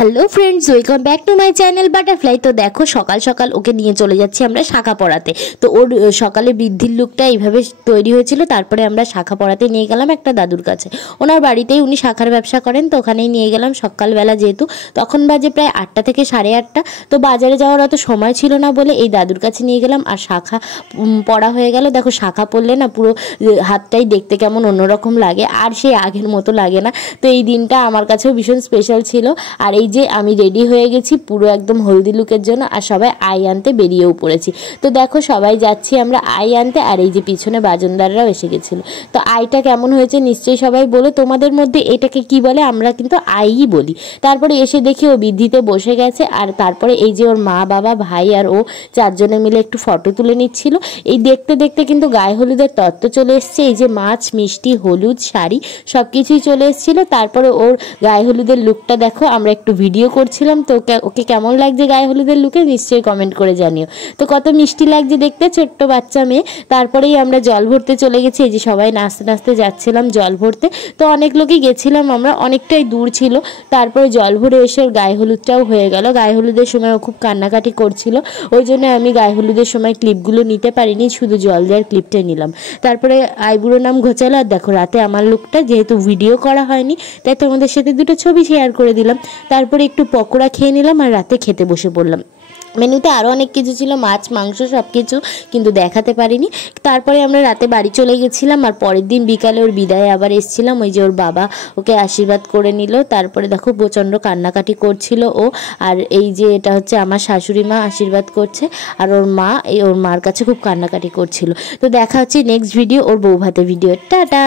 Hello friends, welcome back to my channel butterfly. তো দেখো সকাল সকাল ওকে নিয়ে চলে যাচ্ছি আমরা শাখা পড়াতে। তো ওর সকালে বৃদ্ধির লুকটা এইভাবে তৈরি হয়েছিল। তারপরে আমরা শাখা পড়াতে নিয়ে গেলাম একটা দাদুর কাছে। ওনার বাড়িতেই উনি শাখার ব্যবসা করেন, তো ওখানেই নিয়ে গেলাম সকালবেলা। যেহেতু তখন বাজে প্রায় 8টা থেকে 8:30, তো বাজারে যাওয়ার অত সময় ছিল না বলে এই দাদুর কাছে নিয়ে গেলাম। আর শাখা পড়া হয়ে গেল। দেখো শাখা পড়লে না পুরো হাতটাই দেখতে কেমন অন্যরকম লাগে, আর সেই আগের মতো লাগে না। তো এই দিনটা আমার কাছেও ভীষণ স্পেশাল ছিল। আর এই যে আমি রেডি হয়ে গেছি পুরো একদম হলদি লুকের জন্য, আর সবাই আই আনতে বেরিয়েও পড়েছি। তো দেখো সবাই যাচ্ছি আমরা আই আনতে, আর এই যে পিছনে বাজনদাররাও এসে গেছিলো। তো আইটা কেমন হয়েছে নিশ্চয়ই সবাই বলো, তোমাদের মধ্যে এটাকে কি বলে? আমরা কিন্তু আইই বলি। তারপরে এসে দেখি ও বৃদ্ধিতে বসে গেছে, আর তারপরে এই যে ওর মা বাবা ভাই আর ও 4 জনে মিলে একটু ফটো তুলে নিচ্ছিল। এই দেখতে দেখতে কিন্তু গায়ে হলুদের তত্ত্ব চলে এসছে। এই যে মাছ, মিষ্টি, হলুদ, শাড়ি সব কিছুই চলে এসেছিলো। তারপরে ওর গায়ে হলুদের লুকটা দেখো, আমরা একটু ভিডিও করছিলাম। তো ওকে কেমন লাগছে গায়ে হলুদের লুকে নিশ্চয়ই কমেন্ট করে জানিও। তো কত মিষ্টি লাগছে দেখতে, ছোট্ট বাচ্চা মেয়ে। তারপরেই আমরা জল ভরতে চলে গেছি। এই যে সবাই নাচতে নাচতে যাচ্ছিলাম জল ভরতে। তো অনেক লোকই গেছিলাম আমরা, অনেকটাই দূর ছিল। তারপরে জল ভরে এসে ওর গায়ে হলুদটাও হয়ে গেল। গায়ে হলুদের সময় ও খুব কান্নাকাটি করছিল, ওই জন্য আমি গায়ে হলুদের সময় ক্লিপগুলো নিতে পারিনি, শুধু জল দেওয়ার ক্লিপটাই নিলাম। তারপরে আইবুড়ো নাম ঘোচালো। আর দেখো রাতে আমার লুকটা যেহেতু ভিডিও করা হয়নি, তাই তোমাদের সাথে দুটো ছবি শেয়ার করে দিলাম। তারপরে একটু পকোড়া খেয়ে নিলাম আর রাতে খেতে বসে পড়লাম। মেনুতে আরও অনেক কিছু ছিল, মাছ মাংস সব কিছু, কিন্তু দেখাতে পারিনি। তারপরে আমরা রাতে বাড়ি চলে গেছিলাম। আর পরের দিন বিকালে ওর বিদায় আবার এসেছিলাম। ওই যে ওর বাবা ওকে আশীর্বাদ করে নিল। তারপরে দেখো প্রচণ্ড কান্নাকাটি করছিল ও। আর এই যে এটা হচ্ছে আমার শাশুড়ি মা আশীর্বাদ করছে, আর ওর মা ওর মার কাছে খুব কান্নাকাটি করছিল। তো দেখা হচ্ছে নেক্সট ভিডিও, ওর বউ ভাতের ভিডিও। টাটা।